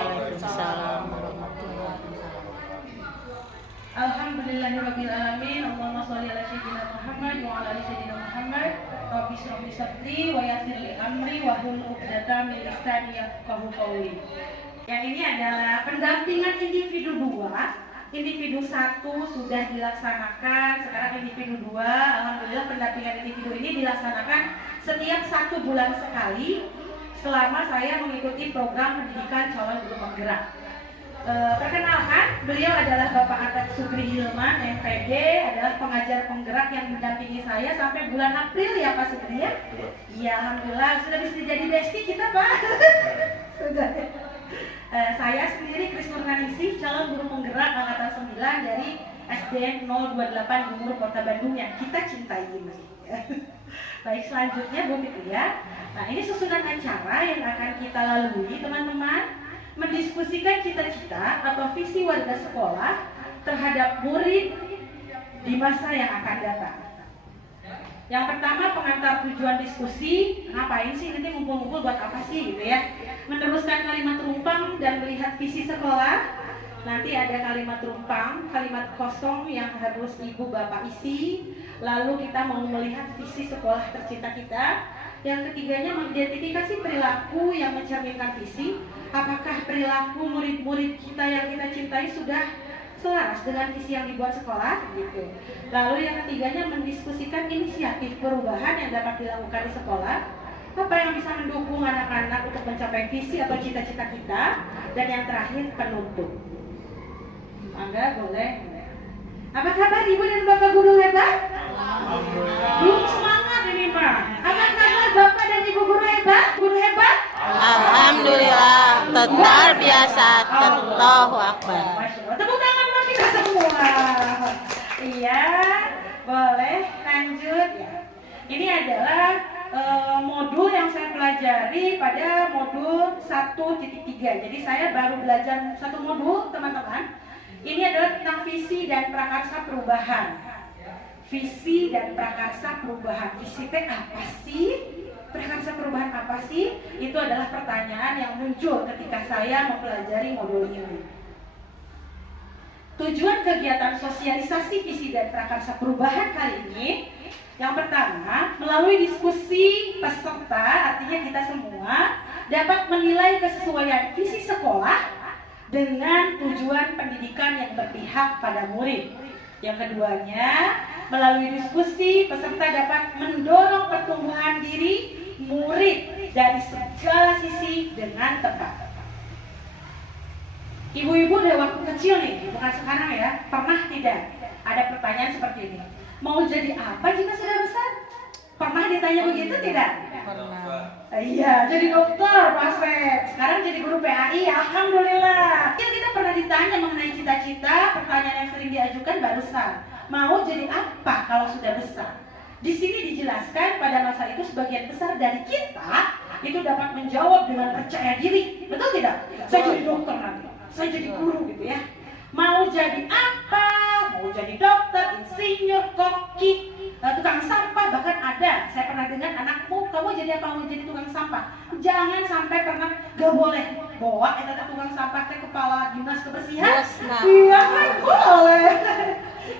Waalaikumsalam warahmatullahi wabarakatuh. Alhamdulillahirabbil alamin. Allahumma shalli ala sayyidina Muhammad wa ala ali sayyidina Muhammad. Rabbi shrah li sadri wa yassir li amri wa hlul 'uqdatam min lisani yafqahu qawli. Yang ini adalah pendampingan individu 2. Individu 1 sudah dilaksanakan, sekarang individu 2. Alhamdulillah pendampingan individu ini dilaksanakan setiap 1 bulan sekali selama saya mengikuti program pendidikan calon guru penggerak. Perkenalkan, beliau adalah Bapak Atep Sugri Hilman, MPD, adalah pengajar penggerak yang mendampingi saya sampai bulan April ya Pak Sugri ya? Iya, alhamdulillah sudah bisa jadi bestie kita Pak. Sudah. Saya sendiri Kris Nurhaningsih, calon guru penggerak angkatan 9 dari SDN 028 Gumur Kota Bandung yang kita cintai ini. Baik, selanjutnya Bu Fitri ya. Nah, ini susunan acara yang akan kita lalui teman-teman. Mendiskusikan cita-cita atau visi warga sekolah terhadap murid di masa yang akan datang. Yang pertama, pengantar tujuan diskusi. Ngapain sih nanti ngumpul-ngumpul buat apa sih gitu ya? Meneruskan kalimat rumpang dan melihat visi sekolah. Nanti ada kalimat rumpang, kalimat kosong yang harus ibu bapak isi. Lalu kita mau melihat visi sekolah tercinta kita. Yang ketiganya, mengidentifikasi perilaku yang mencerminkan visi. Apakah perilaku murid-murid kita yang kita cintai sudah selaras dengan visi yang dibuat sekolah gitu. Lalu yang ketiganya, mendiskusikan inisiatif perubahan yang dapat dilakukan di sekolah. Apa yang bisa mendukung anak-anak untuk mencapai visi atau cita-cita kita. Dan yang terakhir, penutup. Mangga boleh. Apa kabar Ibu dan Bapak guru hebat? Belum semangat ini Pak. Apa kabar Bapak dan Ibu guru hebat? Guru hebat? Alhamdulillah, tetar biasa, Allahu Akbar. Tepuk tangan buat kita semua. Iya, boleh lanjut ya. Ini adalah modul yang saya pelajari pada modul 1.3. Jadi saya baru belajar 1 modul teman-teman. Ini adalah tentang visi dan prakarsa perubahan. Visi dan prakarsa perubahan. Visi itu apa sih? Prakarsa perubahan apa sih? Itu adalah pertanyaan yang muncul ketika saya mempelajari modul ini. Tujuan kegiatan sosialisasi visi dan prakarsa perubahan kali ini, yang pertama, melalui diskusi peserta, artinya kita semua dapat menilai kesesuaian visi sekolah dengan tujuan pendidikan yang berpihak pada murid. Yang keduanya, melalui diskusi peserta dapat mendorong pertumbuhan diri murid dari segala sisi dengan tepat. Ibu-ibu dari waktu kecil nih, bukan sekarang ya, pernah tidak ada pertanyaan seperti ini? Mau jadi apa jika sudah besar? Pernah ditanya begitu tidak? Pernah. Iya, jadi dokter, Pak Sep. Sekarang jadi guru PAI, alhamdulillah. Kita pernah ditanya mengenai cita-cita, pertanyaan yang sering diajukan barusan. Mau jadi apa kalau sudah besar? Di sini dijelaskan pada masa itu sebagian besar dari kita itu dapat menjawab dengan percaya diri. Betul tidak? Saya jadi dokter nanti, saya jadi guru gitu ya. Mau jadi apa? Mau jadi dokter, insinyur, koki, tukang sampah, bahkan ada. Saya pernah dengar anakmu, kamu jadi apa? Mau jadi tukang sampah. Jangan sampai pernah, gak boleh bawa tukang sampah ke kepala dinas kebersihan. Iya kan boleh.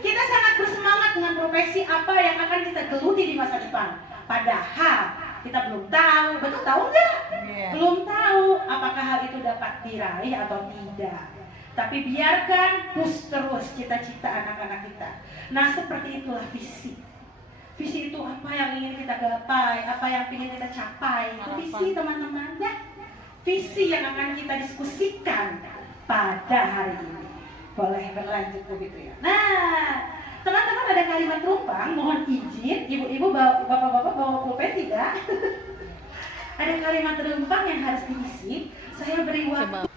Kita sangat bersemangat dengan profesi apa yang akan kita geluti di masa depan. Padahal kita belum tahu, betul tahu nggak? Yeah. Belum tahu apakah hal itu dapat diraih atau tidak. Tapi biarkan push terus cita-cita anak-anak kita. Nah, seperti itulah visi. Visi itu apa yang ingin kita gapai, apa yang ingin kita capai. Itu visi teman-teman ya. Visi yang akan kita diskusikan pada hari ini. Boleh berlanjut begitu ya. Nah, teman-teman ada kalimat rumpang, mohon izin, ibu-ibu, bapak-bapak bawa pulpen tidak? Ada kalimat rumpang yang harus diisi. Saya beri waktu.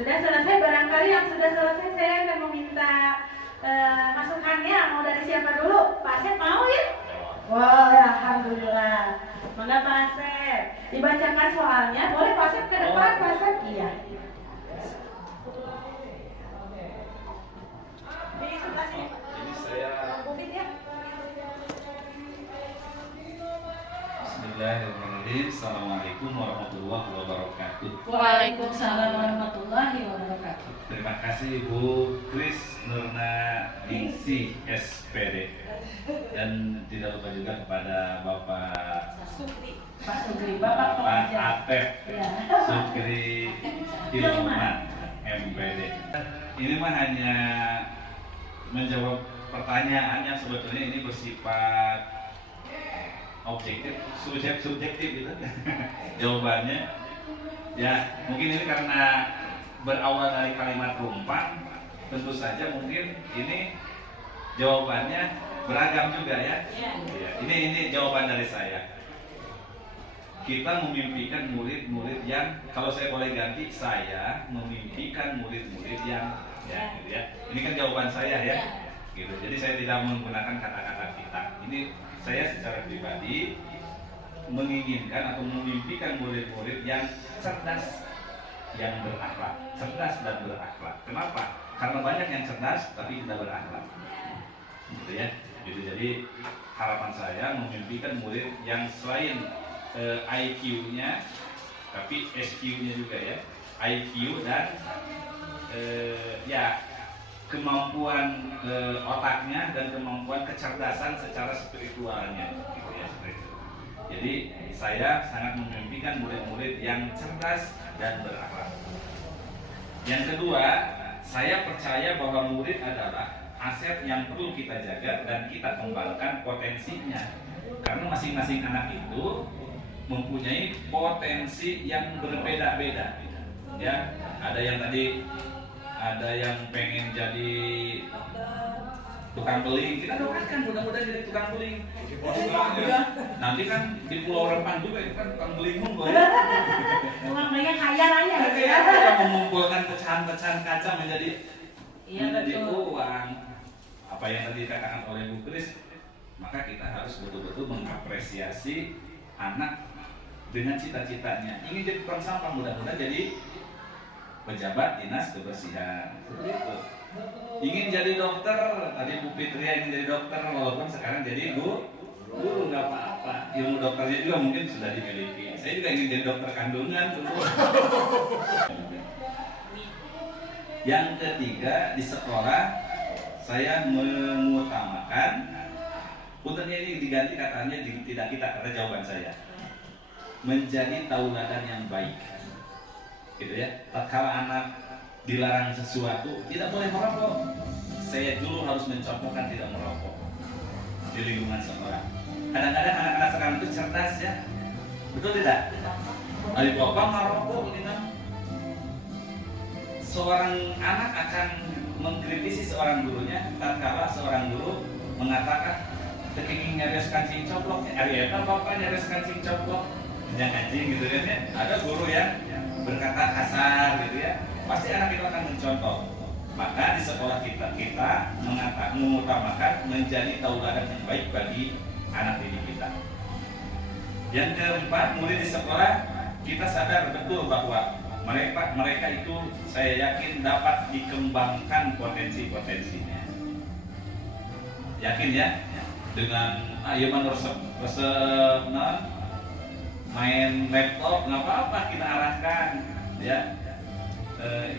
Sudah selesai, barangkali yang sudah selesai saya akan meminta masukannya. Mau dari siapa dulu? Pak Asep mau ya? Wah, alhamdulillah. Mana Pak Asep? Dibacakan soalnya. Boleh Pak Asep ke depan, Pak Asep? Iya. Di sebelah sini. Ini saya Bukit ya. Bismillahirrahmanirrahim. Assalamualaikum warahmatullahi wabarakatuh. Waalaikumsalam warahmatullahi wabarakatuh. Terima kasih Bu Kris Nurna Ningsih SPD. Dan tidak lupa juga kepada Bapak Pak Sugri, Bapak pengajar. Atep Ya. Sukri Hilman MPD. Ini mah hanya menjawab pertanyaan yang sebetulnya ini bersifat objektif, subjektif gitu. Jawabannya ya mungkin ini karena berawal dari kalimat rumpan, tentu saja mungkin ini jawabannya beragam juga ya. Ya, ini jawaban dari saya. Kita memimpikan murid-murid yang, kalau saya boleh ganti, saya memimpikan murid-murid yang ya, gitu ya. Ini kan jawaban saya ya. Gitu. Jadi saya tidak menggunakan kata-kata kita. Ini saya secara pribadi menginginkan atau memimpikan murid-murid yang cerdas, yang berakhlak, cerdas dan berakhlak. Kenapa? Karena banyak yang cerdas tapi tidak berakhlak. Gitu ya. Gitu. Jadi harapan saya memimpikan murid yang selain IQ-nya tapi SQ-nya juga ya. IQ dan ya kemampuan otaknya dan kemampuan kecerdasan secara spiritualnya gitu ya, seperti itu. Jadi saya sangat memimpikan murid-murid yang cerdas dan berakhlak. Yang kedua, saya percaya bahwa murid adalah aset yang perlu kita jaga dan kita kembangkan potensinya. Karena masing-masing anak itu mempunyai potensi yang berbeda-beda. Ya, ada yang pengen jadi tukang beling, kita doakan mudah-mudahan jadi tukang beling. Nanti kan di Pulau Rempang juga itu kan tukang beling monggo ya. Tukang belingnya kaya raya gitu ya. Kita mengumpulkan pecahan-pecahan kaca menjadi uang. Apa yang tadi dikatakan oleh Bu Kris, maka kita harus betul-betul mengapresiasi anak dengan cita-citanya. Ingin jadi tukang sampah, mudah-mudahan jadi pejabat dinas kebersihan. Seperti itu. Ingin jadi dokter, tadi Bu Fitria ingin jadi dokter, walaupun sekarang jadi guru nggak apa-apa. Ilmu dokternya juga mungkin sudah dimiliki. Saya juga ingin jadi dokter kandungan dulu. Yang ketiga, di sekolah saya mengutamakan, puntennya ini diganti katanya tidak kita, karena jawaban saya menjadi tauladan yang baik, gitu ya. Tatkala anak dilarang sesuatu, tidak boleh merokok, saya dulu harus mencontohkan tidak merokok di lingkungan sekolah. Kadang-kadang anak-anak sekarang itu cerdas ya, betul tidak? Dari bapak merokok ini kan. Seorang anak akan mengkritisi seorang gurunya tatkala seorang guru mengatakan kekingin nyaris kancing coplok, Arieta bapak nyaris kancing coplok, jangan anjing gitu kan ya. Ada guru yang berkata kasar gitu ya, pasti anak itu akan mencontoh. Maka di sekolah kita mengutamakan menjadi tauladan yang baik bagi anak didik kita. Yang keempat, murid di sekolah kita sadar betul bahwa mereka itu saya yakin dapat dikembangkan potensi-potensinya. Yakin ya? Dengan main laptop nggak apa-apa, kita arahkan ya.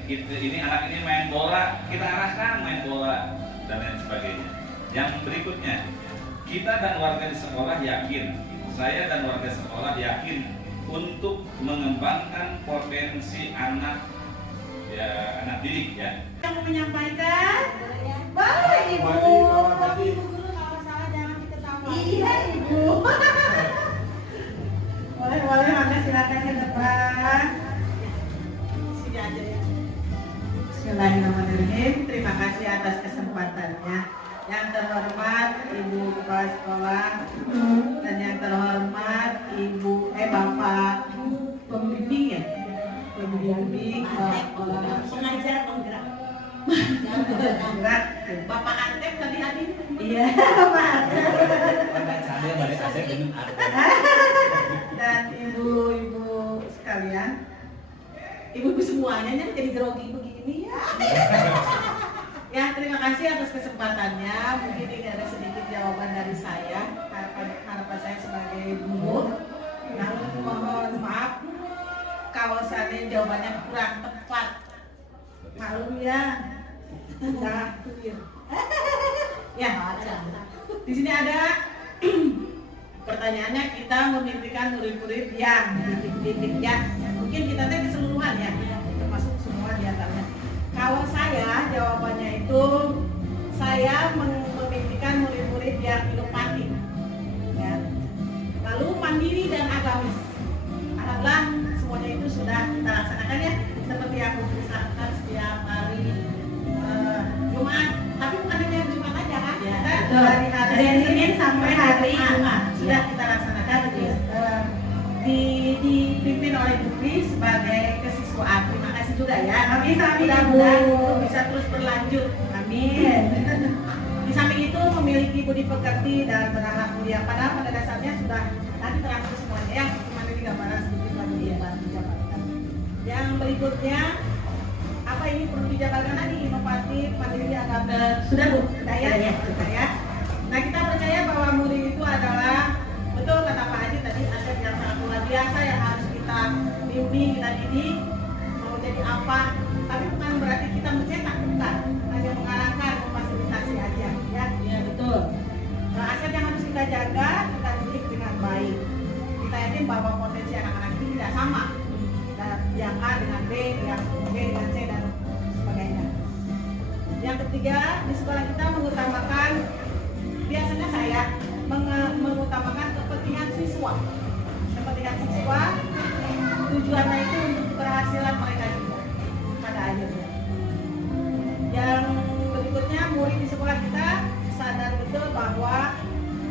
Ini anak ini main bola, kita arahkan main bola dan lain sebagainya. Yang berikutnya, kita dan warga di sekolah yakin, saya dan warga sekolah yakin untuk mengembangkan potensi anak didik ya. Yang mau menyampaikan? Boleh Ibu. Ibu guru kalau salah jangan diketawain. Iya Ibu. Boleh, maka silakan ke depan. Sini aja ya. Bismillahirrahmanirrahim. Terima kasih atas kesempatannya. Yang terhormat Ibu Kepala Sekolah dan yang terhormat Bapak pembimbing ya, pembimbing pengajar penggerak. Bapak Antep tadi Iya, Pak. Dan ibu-ibu sekalian, ibu-ibu semuanya yang jadi grogi begini ya. Ya, terima kasih atas kesempatannya. Mungkin ini ada sedikit jawaban dari saya. Harapan saya sebagai guru. Namun mohon maaf kalau seandainya jawabannya kurang tepat. Maklum ya. Nah, clear. Ya, di sini ada pertanyaannya, kita memimpikan murid-murid yang titik-titik ya. Mungkin kita tanya keseluruhan ya, termasuk semua di antaranya. Kalau saya jawabannya itu, saya memimpikan murid-murid yang inovatif, ya. Lalu mandiri dan agamis. Alhamdulillah semuanya itu sudah kita laksanakan ya, seperti yang kita lakukan setiap hari Jumat. Tapi bukan hanya Jumat aja kan? Ya, dari hari Senin sampai hari Jumat sudah kita laksanakan. Dipimpin oleh Bu Kris sebagai kesiswaan. Terima kasih juga ya. Amin. Mudah-mudahan itu bisa terus berlanjut. Amin. Di samping itu memiliki budi pekerti dan berakhlak mulia. Padahal pada dasarnya sudah tadi terangkum semuanya ya. Cuma ini gambaran sedikit lagi dijabarkan. Yang berikutnya, apa ini perlu dijabarkan lagi? Inovatif, mandiri, agamis. Sudah Bu? Sudah ya? Sudah ya. Nah, kita percaya bahwa murid itu adalah, betul kata Pak Haji tadi, aset yang sangat luar biasa yang harus kita bimbing, kita didik mau jadi apa. Tapi bukan berarti kita mencetak, bukan, hanya mengarahkan, memfasilitasi aja ya. Iya betul. Nah, aset yang harus kita jaga, kita didik dengan baik. Kita yakin bahwa potensi anak-anak ini tidak sama, yang A dengan B, yang B dengan C dan sebagainya. Yang ketiga, di sekolah kita mengutamakan, biasanya saya mengutamakan kepentingan siswa. Kepentingan siswa, tujuannya itu untuk keberhasilan mereka juga pada akhirnya. Yang berikutnya, murid di sekolah kita sadar betul bahwa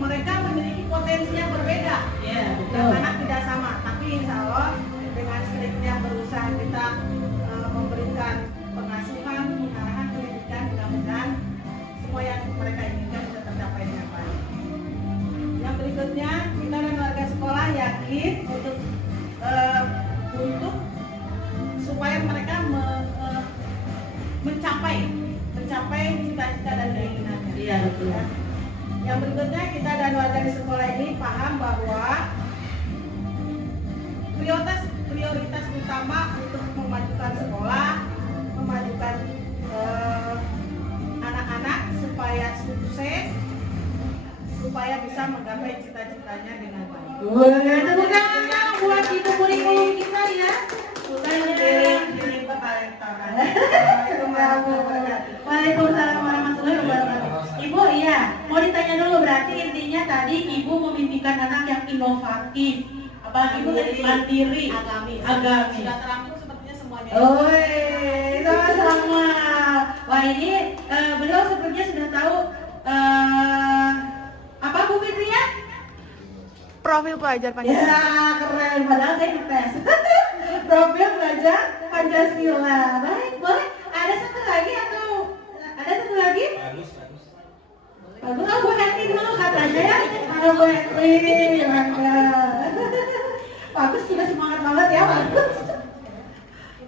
mereka memiliki potensi yang berbeda. Ya, betul. Anak tidak sama, tapi insya Allah dengan sedikitnya berusaha kita memberikan pengasuhan, pengarahan, pendidikan, mudah-mudahan semua yang mereka inginkan bisa tercapai dengan baik. Yang berikutnya, kita dan warga sekolah yakin untuk supaya mereka mencapai cita-cita dan keinginannya. Iya betul. Ya. Yang berikutnya, kita dan warga di sekolah ini paham bahwa prioritas utama untuk memajukan sekolah, memajukan anak-anak supaya sukses, supaya bisa menggapai cita-citanya dengan baik. Tepuk tangan buat ibu kurikulum kita ya. Waalaikumsalam warahmatullahi wabarakatuh. Ibu, iya, mau ditanya dulu, berarti intinya tadi ibu memimpikan anak yang inovatif, apalagi ibu mandiri, agamis. Sudah terangkum sepertinya semuanya. Oh, sama-sama. Wah, ini beliau sepertinya sudah tahu apa Bu Fitria? Profil pelajar Pancasila. Ya, keren. Padahal saya ngetes. Profil pelajar Pancasila. Baik, boleh. Ada satu lagi atau ada satu lagi? Bagus. Oh, Bu Hetty dulu katanya ya. Ada Bu Hetty. Bagus, sudah semangat banget ya, bagus.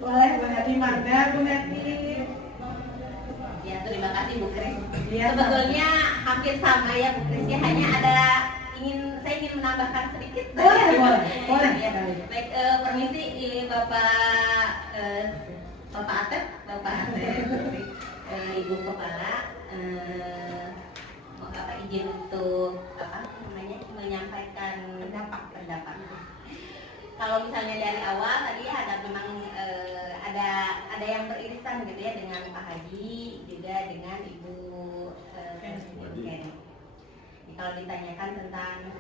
Boleh, Bu Hetty, mangga, Bu Hetty. Ya, terima kasih Bu Kris. Ya, sebetulnya hampir sama ya Bu Kris, ya, hanya ada saya ingin menambahkan sedikit. Boleh. Ya. Baik, permisi Bapak Atep, Ibu Kepala, izin untuk menyampaikan pendapat. Kalau misalnya dari awal tadi memang ada yang beririsan gitu ya dengan Pak Haji, juga dengan Ibu Kenny. Kalau ditanyakan tentang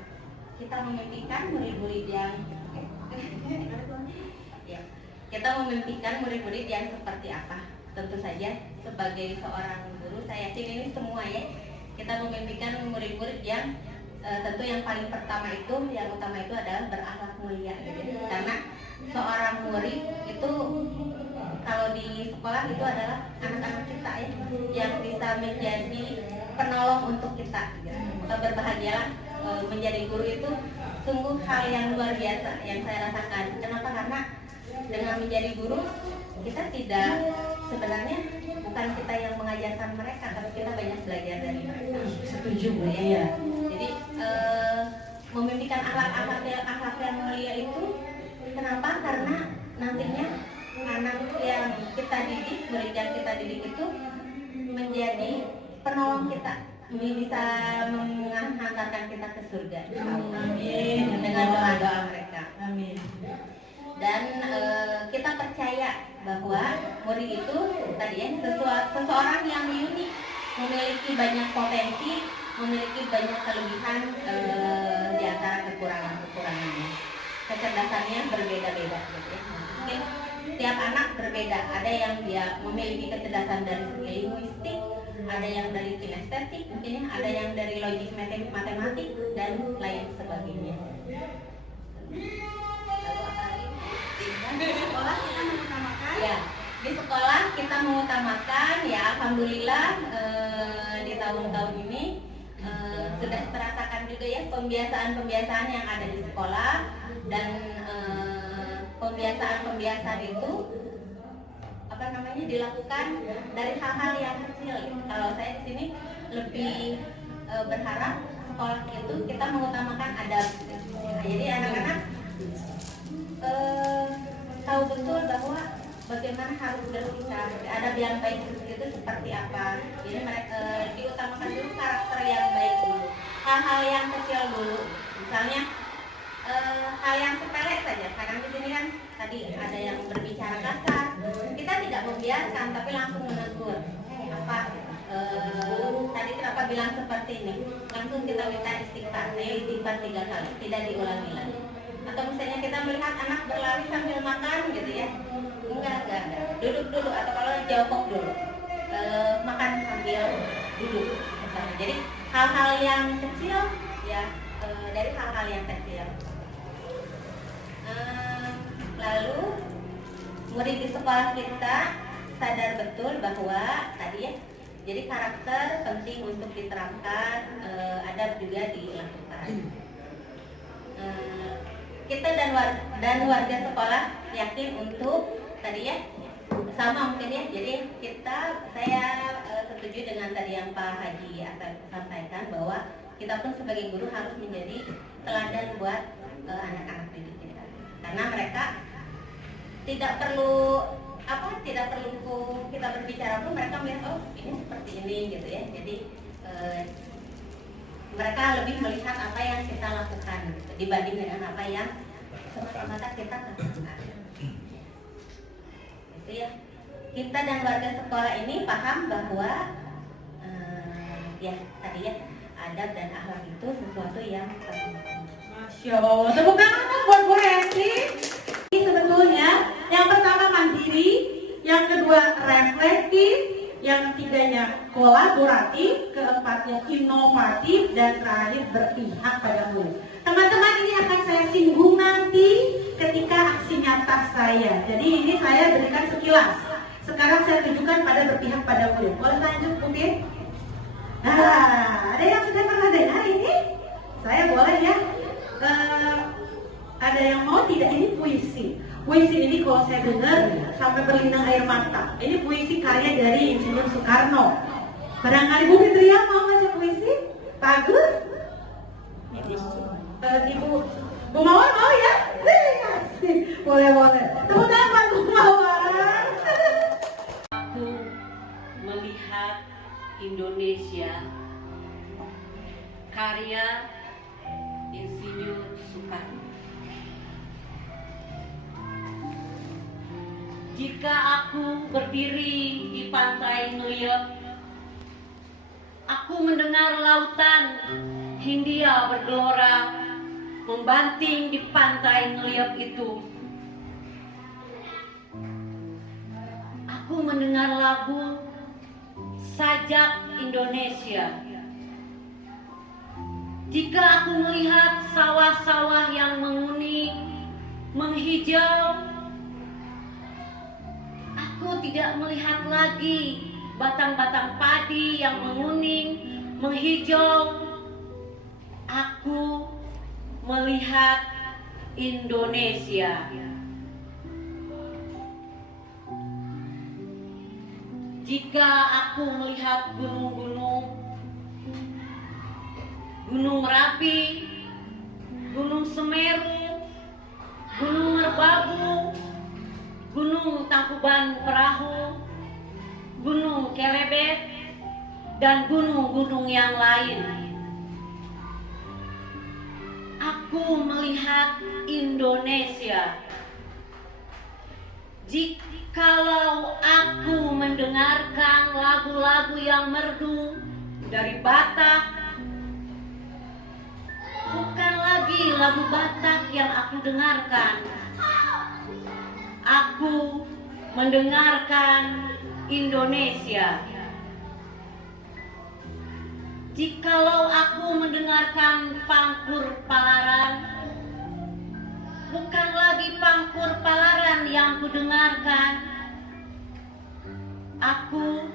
kita memimpikan murid-murid yang kita memimpikan murid-murid yang seperti apa? Tentu saja sebagai seorang guru, saya yakin ini semua ya, kita memimpikan murid-murid yang tentu yang paling pertama itu, yang utama itu adalah berakhlak mulia gitu. Karena seorang murid itu kalau di sekolah itu adalah anak-anak kita ya, yang bisa menjadi penolong untuk kita. Berbahagialah menjadi guru itu sungguh hal yang luar biasa yang saya rasakan. Kenapa? Karena dengan menjadi guru kita tidak, sebenarnya bukan kita yang mengajarkan mereka, tapi kita banyak belajar dari mereka. Setuju Bu ya. Jadi memimpikan akhlak yang mulia itu kenapa? Karena nantinya anak yang kita didik, murid yang kita didik itu menjadi penolong kita, bisa mengantarkan kita ke surga. Amin. Dengan doa-doa mereka. Amin. Dan kita percaya bahwa murid itu tadi ya seseorang yang unik, memiliki banyak potensi, memiliki banyak kelebihan di antara kekurangannya. Kecerdasannya berbeda-beda gitu ya. Mungkin setiap anak berbeda. Ada yang dia memiliki kecerdasan dari segi linguistik, ada yang dari kinestetik, mungkin ada yang dari logik matematik dan lain sebagainya. Lalu apa lagi? Di sekolah kita mengutamakan. Ya, di sekolah kita mengutamakan ya, alhamdulillah di tahun-tahun ini sudah terasakan juga ya pembiasaan yang ada di sekolah, dan pembiasaan itu dilakukan dari hal-hal yang kecil. Kalau saya di sini lebih berharap sekolah itu kita mengutamakan adab. Jadi anak-anak tahu betul bahwa bagaimana harus bersikap, adab yang baik itu seperti apa. Jadi mereka diutamakan dulu karakter yang baik dulu, hal-hal yang kecil dulu. Misalnya hal yang sepele saja. Kadang di sini kan tadi ada yang berbicara kasar, kita tidak membiarkan tapi langsung menegur. Apa tadi kenapa bilang seperti ini? Langsung kita minta istighfar. Ayo istighfar 3 kali, tidak diulangi lagi. Atau misalnya kita melihat anak berlari sambil makan gitu ya, enggak, duduk dulu, atau kalau jongkok dulu, makan sambil duduk misalnya. Jadi hal-hal yang kecil ya, dari hal-hal yang kecil. Lalu murid di sekolah kita sadar betul bahwa tadi ya, jadi karakter penting untuk diterapkan, adab juga dilakukan. Kita dan warga sekolah yakin untuk tadi ya, sama mungkin ya. Jadi saya setuju dengan tadi yang Pak Haji sampaikan, bahwa kita pun sebagai guru harus menjadi teladan buat anak-anak didik kita. Karena mereka tidak perlu kita berbicara pun mereka melihat, oh ini seperti ini gitu ya. Jadi mereka lebih melihat apa yang kita lakukan gitu, dibanding dengan apa yang semata-mata kita lakukan. Itu ya. Kita dan warga sekolah ini paham bahwa ya tadi ya, adab dan akhlak itu sesuatu yang penting. Masya Allah, tepuk tangan buat Bu Resti. Sebetulnya yang pertama mandiri, yang kedua reflektif, yang ketiganya kolaboratif, keempatnya inovatif, dan terakhir berpihak pada murid. Teman-teman, ini akan saya singgung nanti ketika aksi nyata saya. Jadi ini saya berikan sekilas. Sekarang saya tunjukkan pada berpihak pada murid. Boleh lanjut mungkin? Nah, ada yang sudah pernah dengar ini? Saya boleh ya. Ada yang mau tidak? Ini puisi. Puisi ini kalau saya dengar sampai berlinang air mata. Ini puisi karya dari Insinyur Soekarno. Barangkali Bu Fitria mau baca puisi? Bagus? Ibu Bu Mawar mau ya? Boleh. Tepuk tangan Bu Mawar. Aku melihat Indonesia, karya Insinyur Soekarno. Jika aku berdiri di pantai Ngeliep, aku mendengar lautan Hindia bergelora membanting di pantai Ngeliep itu. Aku mendengar lagu Sajak Indonesia. Jika aku melihat sawah-sawah yang menguning, menghijau, aku tidak melihat lagi batang-batang padi yang menguning, menghijau, aku melihat Indonesia. Jika aku melihat gunung-gunung, Gunung Merapi, Gunung Semeru, Gunung Merbabu, Gunung Tangkuban Perahu, Gunung Kelebet, dan gunung-gunung yang lain. Aku melihat Indonesia. Jikalau aku mendengarkan lagu-lagu yang merdu dari Batak, bukan lagi lagu Batak yang aku dengarkan. Aku mendengarkan Indonesia. Jikalau aku mendengarkan Pangkur Palaran, bukan lagi Pangkur Palaran yang kudengarkan. Aku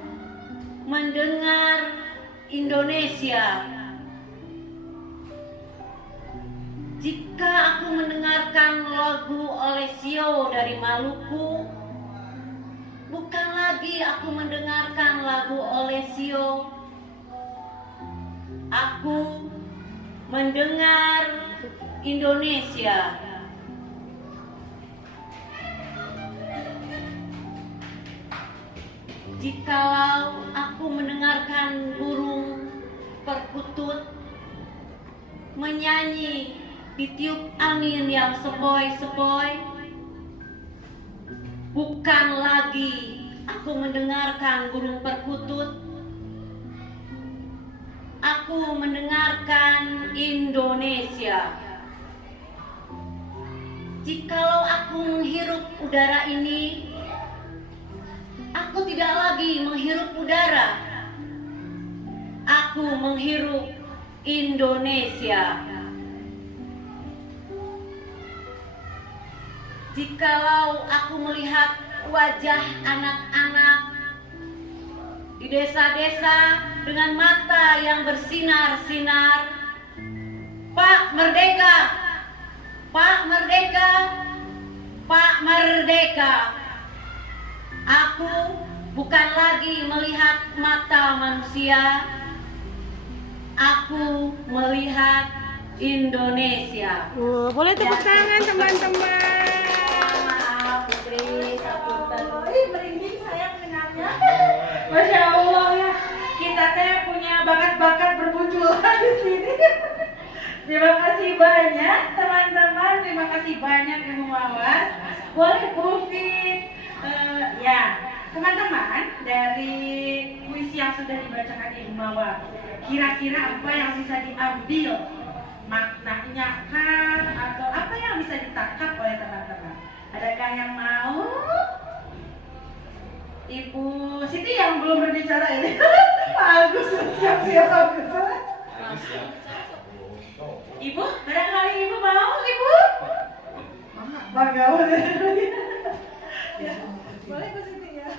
mendengar Indonesia. Jika aku mendengarkan lagu Olesio dari Maluku, bukan lagi aku mendengarkan lagu Olesio. Aku mendengar Indonesia. Jikalau aku mendengarkan burung perkutut menyanyi di tiup angin yang sepoi-sepoi, bukan lagi aku mendengarkan burung perkutut. Aku mendengarkan Indonesia. Jikalau aku menghirup udara ini, aku tidak lagi menghirup udara. Aku menghirup Indonesia. Jikalau aku melihat wajah anak-anak di desa-desa dengan mata yang bersinar-sinar, Pak Merdeka, Pak Merdeka, Pak Merdeka. Aku bukan lagi melihat mata manusia, aku melihat Indonesia. Boleh tepuk tangan teman-teman. Maaf Putri, sapunten. Merinding saya mendengarnya. Masya Allah ya, kita teh punya bakat-bakat bermunculan di sini. Terima kasih banyak teman-teman, terima kasih banyak Ibu Mawas. Boleh profit. Ya, teman-teman, dari puisi yang sudah dibacakan Ibu Mawas, kira-kira apa yang bisa diambil maknanya kan, atau apa yang bisa ditangkap oleh teman-teman? Adakah yang mau? Ibu Siti yang belum berbicara ini. Pak Agus, siap-siap Agus. Ibu, barangkali Ibu mau, Ibu? Bangga banget. Ya, boleh Bu Siti ya?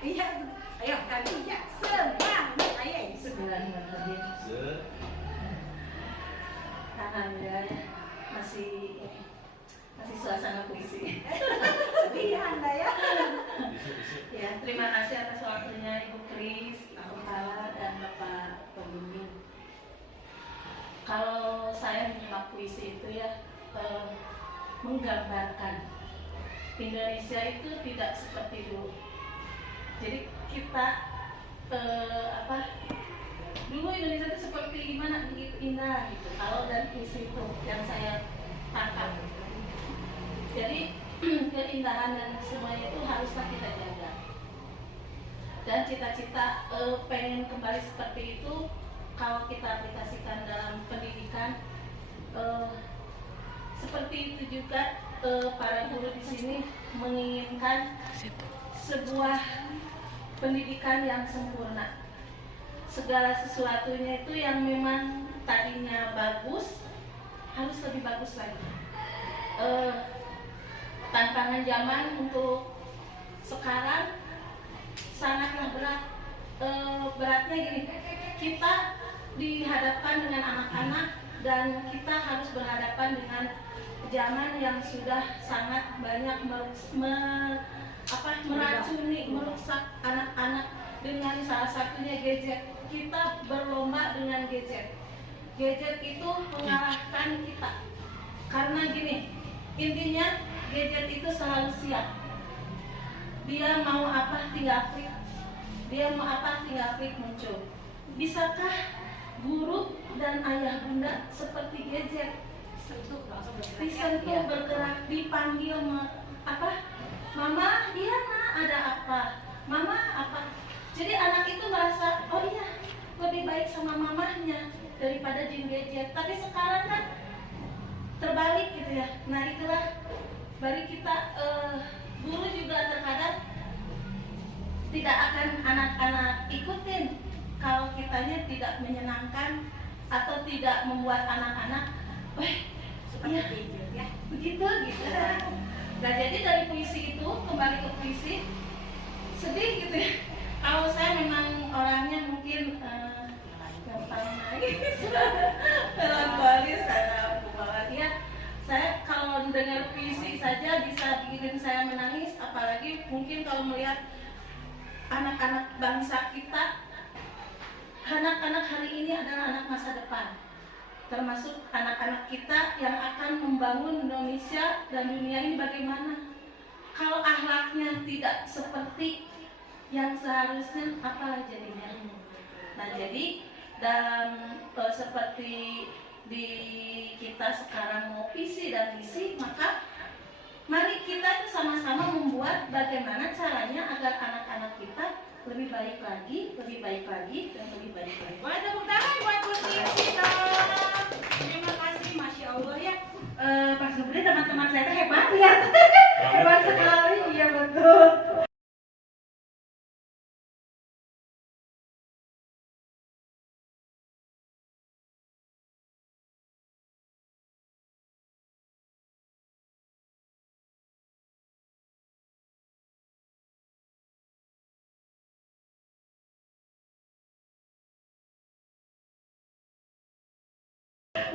Iya, ayo kali ya. Semangat, ayo. Semangat tadi. Alhamdulillah masih suasana puisi. Sedih Anda ya. Ya, terima kasih atas waktunya Ibu Kris, Ibu Kala, dan Bapak Pembimbing. Kalau saya menyimak puisi itu ya, menggambarkan Indonesia itu tidak seperti dulu. Jadi kita dulu Indonesia itu seperti gimana, begitu indah gitu. Kalau dari puisi itu yang saya tangkap. Jadi keindahan dan semuanya itu haruslah kita jaga. Dan cita-cita pengen kembali seperti itu, kalau kita aplikasikan dalam pendidikan, seperti itu juga para guru di sini menginginkan sebuah pendidikan yang sempurna. Segala sesuatunya itu yang memang tadinya bagus harus lebih bagus lagi. Tantangan zaman untuk sekarang sangatlah berat beratnya gini, kita dihadapkan dengan anak-anak dan kita harus berhadapan dengan zaman yang sudah sangat banyak meracuni, merusak anak-anak dengan salah satunya gadget. Kita berlomba dengan gadget. Gadget itu mengalahkan kita. Karena gini, intinya gadget itu selalu siap. Dia mau apa tinggal klik. Dia mau apa tinggal klik muncul. Bisakah guru dan ayah bunda seperti gadget? Disentuh, bergerak, dipanggil Mama, iya nak, ada apa? Mama, apa? Jadi anak itu merasa, oh iya, lebih baik sama mamahnya daripada di gadget. Tapi sekarang kan terbalik gitu ya. Nah itulah, bari kita guru juga terkadang tidak akan anak-anak ikutin kalau kitanya tidak menyenangkan atau tidak membuat anak-anak, iya, ya, begitu gitu. Nah jadi dari puisi itu kembali ke puisi, sedih gitu ya. Kalau saya memang orangnya mungkin gampang nangis, melankolis karena pembawaan ya. Saya kalau dengar puisi saja bisa bikin saya menangis, apalagi mungkin kalau melihat anak-anak bangsa kita. Anak-anak hari ini adalah anak masa depan, termasuk anak-anak kita yang akan membangun Indonesia dan dunia ini bagaimana. Kalau akhlaknya tidak seperti yang seharusnya, apalah jadinya. Nah jadi dalam seperti di kita sekarang mau visi dan misi, maka mari kita sama-sama membuat bagaimana caranya agar anak-anak kita lebih baik lagi, dan lebih baik lagi. Boleh tepuk tangan buat Bu Siti dong. Terima kasih, Masya Allah ya. Pak Subri, teman-teman saya hebat ya. Hebat sekali, iya betul.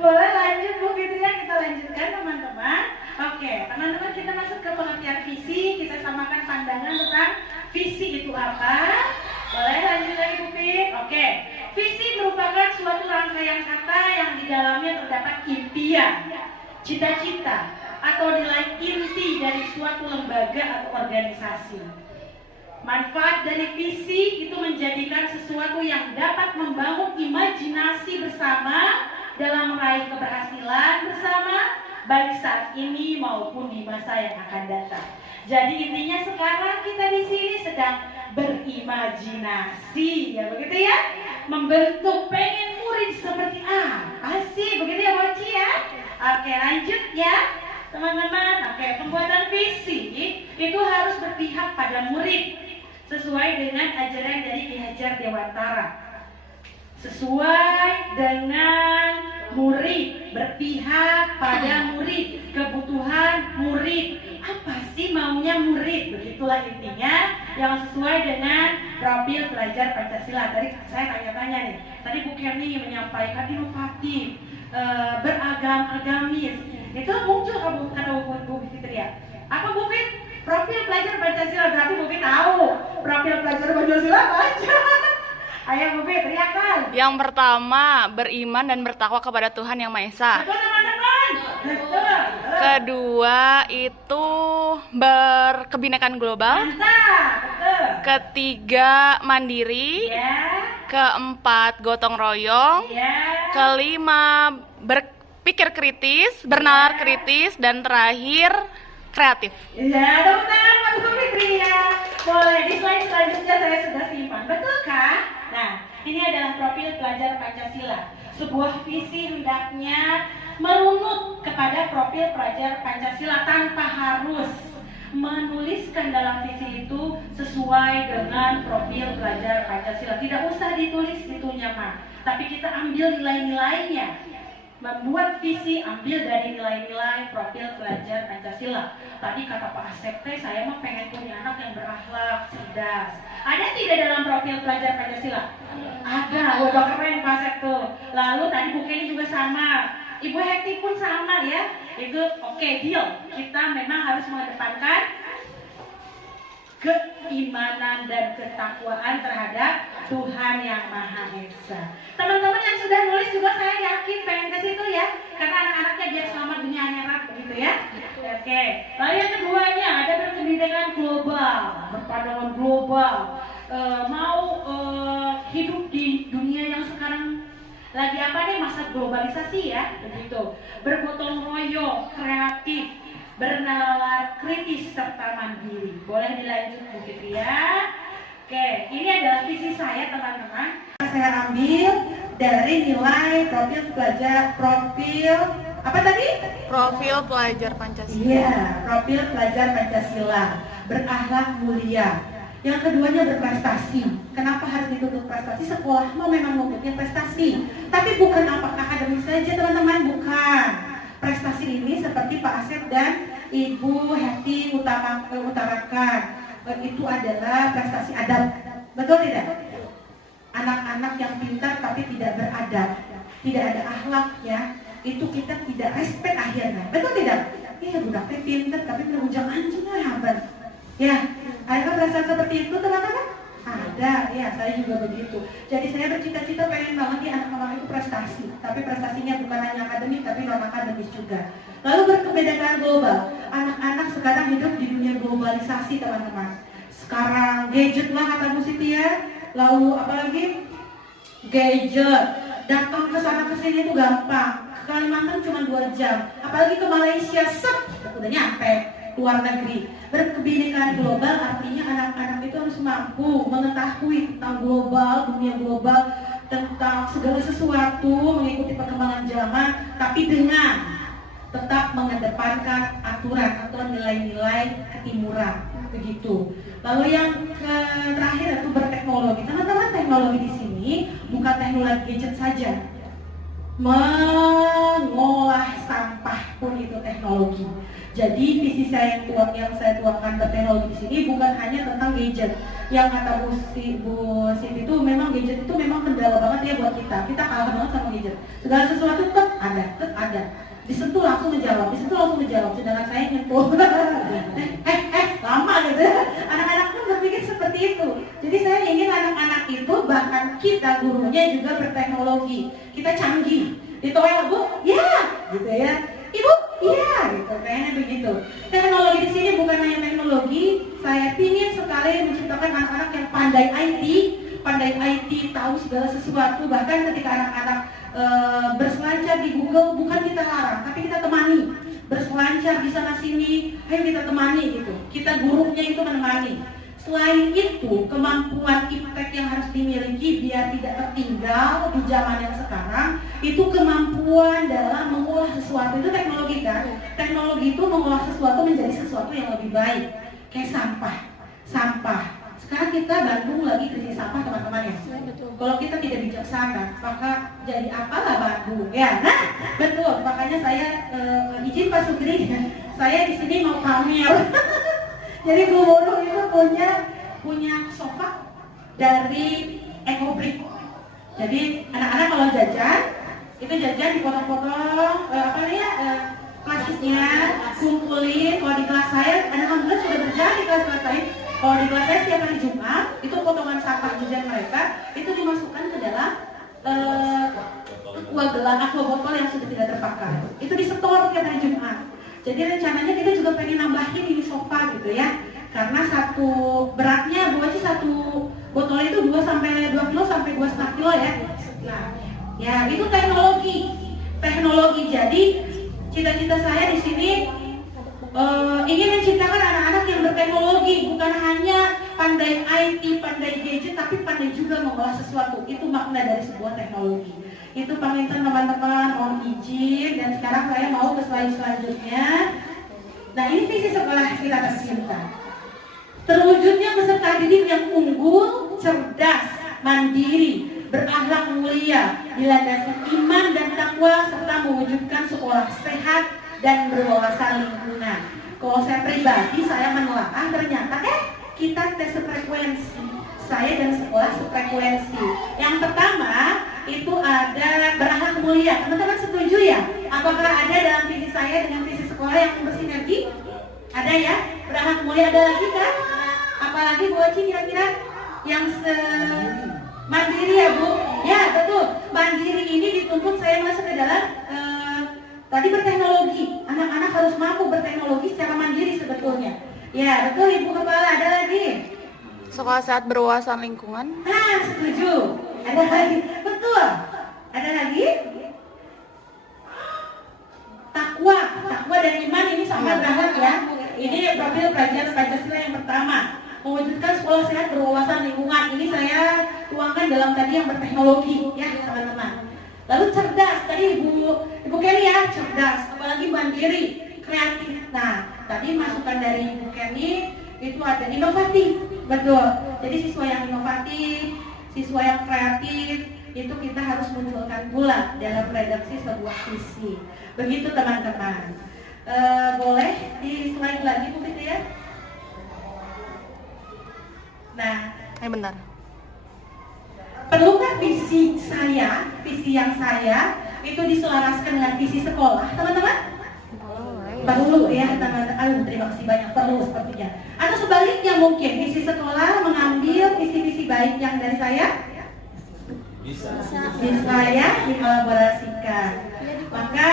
Boleh lanjut Bu Fitri ya, kita lanjutkan teman-teman. Oke, teman-teman kita masuk ke pengertian visi, kita samakan pandangan tentang visi itu apa. Boleh lanjut lagi Bu Fit? Oke, visi merupakan suatu rangkaian kata yang di dalamnya terdapat impian, cita-cita, atau nilai inti dari suatu lembaga atau organisasi. Manfaat dari visi itu menjadikan sesuatu yang dapat membangun imajinasi bersama dalam meraih keberhasilan bersama, baik saat ini maupun di masa yang akan datang. Jadi intinya sekarang kita di sini sedang berimajinasi, ya begitu ya, membentuk pengen murid seperti apa sih, begitu ya Moci ya. Oke lanjut ya teman-teman. Oke, pembuatan visi itu harus berpihak pada murid sesuai dengan ajaran dari Ki Hajar Dewantara. Sesuai dengan murid, berpihak pada murid, kebutuhan murid. Apa sih maunya murid? Begitulah intinya, yang sesuai dengan profil pelajar Pancasila. Tadi saya tanya-tanya nih, tadi Bu Kerni menyampaikan inovatif, beragam-agamis. Itu muncul kata Bu Fitri ya. Apa Bu Fit? Profil pelajar Pancasila, berarti Bu Fit tahu profil pelajar Pancasila apa aja. Ayo Bu Fit, teriakan. Yang pertama, beriman dan bertakwa kepada Tuhan Yang Maha Esa. Betul teman-teman. Betul. Kedua itu berkebinekaan global. Mantap. Betul. Ketiga, mandiri. Ya. Keempat, gotong royong. Ya. Kelima, berpikir kritis, bernalar kritis. Dan terakhir, kreatif. Ya, tepuk tangan buat Bu Fitri ya. Boleh, di slide selanjutnya saya sudah simpan. Betul kan? Nah, ini adalah profil pelajar Pancasila. Sebuah visi hendaknya merunut kepada profil pelajar Pancasila tanpa harus menuliskan dalam visi itu sesuai dengan profil pelajar Pancasila. Tidak usah ditulis itunya mah, tapi kita ambil nilai-nilainya. membuat visi ambil dari nilai-nilai profil pelajar Pancasila. Tadi kata Pak Asep, saya mah pengen punya anak yang berakhlak, cerdas. Ada tidak dalam profil pelajar Pancasila? Ada, udah keren Pak Asep tuh. Lalu tadi Bu Kenny juga sama, Ibu Hekti pun sama ya. Itu oke, deal. Kita memang harus mengedepankan keimanan dan ketakwaan terhadap Tuhan Yang Maha Esa. Teman-teman yang sudah nulis juga saya yakin pengen ke situ ya, karena anak-anaknya biar selamat dunia akhirat begitu ya. Oke. Lalu yang keduanya ada berpendidikan global, berpandangan global, mau hidup di dunia yang sekarang lagi apa nih, masa globalisasi ya, begitu. Bergotong royong, kreatif, bernalar kritis serta mandiri. Boleh dilanjut Bu Fitri ya. Oke, ini adalah visi saya teman-teman. Saya ambil dari nilai profil pelajar, profil apa tadi? Profil pelajar Pancasila. Iya, profil pelajar Pancasila, berakhlak mulia. Yang keduanya berprestasi. Kenapa harus dituntut prestasi? Sekolah mau memang menuntutnya prestasi, tapi bukan apakah akademis saja teman-teman, bukan. Prestasi ini seperti Pak Asep dan Ibu Hekti utarakan, itu adalah prestasi adab, betul tidak? Anak-anak yang pintar tapi tidak beradab, tidak ada akhlaknya, itu kita tidak respect akhirnya, betul tidak? Iya, budaknya pintar tapi berujang anjingnya habar. Ya, ada perasaan seperti itu teman-teman? Ada, ya saya juga begitu. Jadi saya bercita-cita pengen banget ya anak-anak itu prestasi, tapi prestasinya bukan hanya akademik tapi non akademis juga. Lalu berkebedakan global, anak-anak sekarang hidup di dunia globalisasi teman-teman. Sekarang gadget lah kata Bu Siti ya, lalu apalagi gadget, datang ke sana ke sini itu gampang. Ke Kalimantan cuma 2 jam, apalagi ke Malaysia udah nyampe luar negeri. Berkebinekaan global artinya anak-anak itu harus mampu mengetahui tentang global, dunia global, tentang segala sesuatu, mengikuti perkembangan zaman, tapi dengan tetap mengedepankan aturan nilai-nilai ketimuran, begitu. Lalu yang terakhir itu berteknologi. Teman-teman, teknologi di sini bukan teknologi gadget saja. Mengolah sampah pun itu teknologi. Jadi visi saya yang saya tuangkan berteknologi di sini bukan hanya tentang gadget. Yang kata Bu Siti itu memang gadget itu memang kendala banget ya buat kita. Kita kalah banget sama gadget. Segala sesuatu tetap ada. Disentuh langsung menjawab. Sedangkan saya nyentuh. Lama gitu. Anak-anak pun berpikir seperti itu. Jadi saya ingin anak-anak itu, bahkan kita gurunya juga berteknologi. Kita canggih. Ditoel Bu, ya, gitu ya. Ibu, iya, gitu, kayaknya begitu. Teknologi di sini bukan hanya teknologi. Saya ingin sekali menciptakan anak-anak yang pandai IT, tahu segala sesuatu. Bahkan ketika anak-anak berselancar di Google, bukan kita larang, tapi kita temani. Berselancar di sana sini, ayo kita temani gitu. Kita gurunya itu menemani. Selain itu, kemampuan impact yang harus dimiliki biar tidak tertinggal di zaman yang sekarang, itu kemampuan dalam mengolah sesuatu. Itu teknologi kan? Teknologi itu mengolah sesuatu menjadi sesuatu yang lebih baik. Kayak sampah. Sekarang kita Bandung lagi krisis sampah teman-teman ya. Kalau kita tidak bijaksana, maka jadi apalah Bandung ya. Nah, betul. Makanya saya izin Pak Sugri, saya di sini mau pamer. Jadi Bu Woro itu punya sofa dari Ecobrik. Jadi anak-anak kalau jajan, itu jajan dipotong-potong plastiknya, kumpulin. Kalau di kelas saya, alhamdulillah sudah berjalan di kelas saya. Kalau di kelas saya setiap hari Jumat, itu potongan sampah jajan mereka itu dimasukkan ke dalam aqua botol yang sudah tidak terpakai. Itu disetor tiap hari Jumat. Jadi rencananya kita juga pengen nambahin ini sofa gitu ya. Karena satu beratnya Bu Aci, satu botol itu 2 kilo sampai 2,5 kilo ya. Nah, ya itu teknologi. Jadi cita-cita saya di sini ingin menciptakan anak-anak yang berteknologi, bukan hanya pandai IT, pandai gadget, tapi pandai juga mengolah sesuatu. Itu makna dari sebuah teknologi. Itu pamitan teman-teman, mohon izin, dan sekarang saya mau ke slide selanjutnya. Nah, ini visi sekolah kita tercinta. Terwujudnya peserta didik yang unggul, cerdas, mandiri, berakhlak mulia, dilandasi iman dan takwa serta mewujudkan sekolah sehat dan berwawasan lingkungan. Kalau saya pribadi, saya menelaah ternyata kita tes frekuensi. Saya dan sekolah sefrekuensi. Yang pertama itu ada berakhlak mulia. Teman-teman setuju ya? Apakah ada dalam visi saya dengan visi sekolah yang bersinergi? Ada ya? Berakhlak mulia ada lagi kan? Apalagi Bu Oci kira-kira yang mandiri ya Bu? Ya betul. Mandiri ini dituntut saya masuk ke dalam tadi berteknologi. Anak-anak harus mampu berteknologi secara mandiri sebetulnya. Ya betul Ibu Kepala. Ada lagi? Sekolah sehat berwawasan lingkungan. Nah, setuju. Ada lagi? Betul. Ada lagi? Takwa dan iman ini sama berakhlak ya. Ini profil pelajar Pancasila yang pertama. Mewujudkan sekolah sehat berwawasan lingkungan. Ini saya tuangkan dalam tadi yang berteknologi ya teman-teman. Lalu cerdas, tadi Ibu Kenny ya, cerdas. Apalagi mandiri, kreatif. Nah, tadi masukan dari Ibu Kenny itu ada inovatif, betul. Jadi siswa yang inovatif, siswa yang kreatif, itu kita harus munculkan pula dalam redaksi sebuah visi. Begitu teman-teman. Boleh di slide lagi Bu Fitri ya? Nah, Bentar. perlukah visi yang saya itu diselaraskan dengan visi sekolah, teman-teman? Perlu ya teman-teman. Terima kasih banyak, perlu sepertinya. Atau sebaliknya mungkin visi sekolah mengambil visi-visi baik yang dari saya? Bisa ya dikolaborasikan. Maka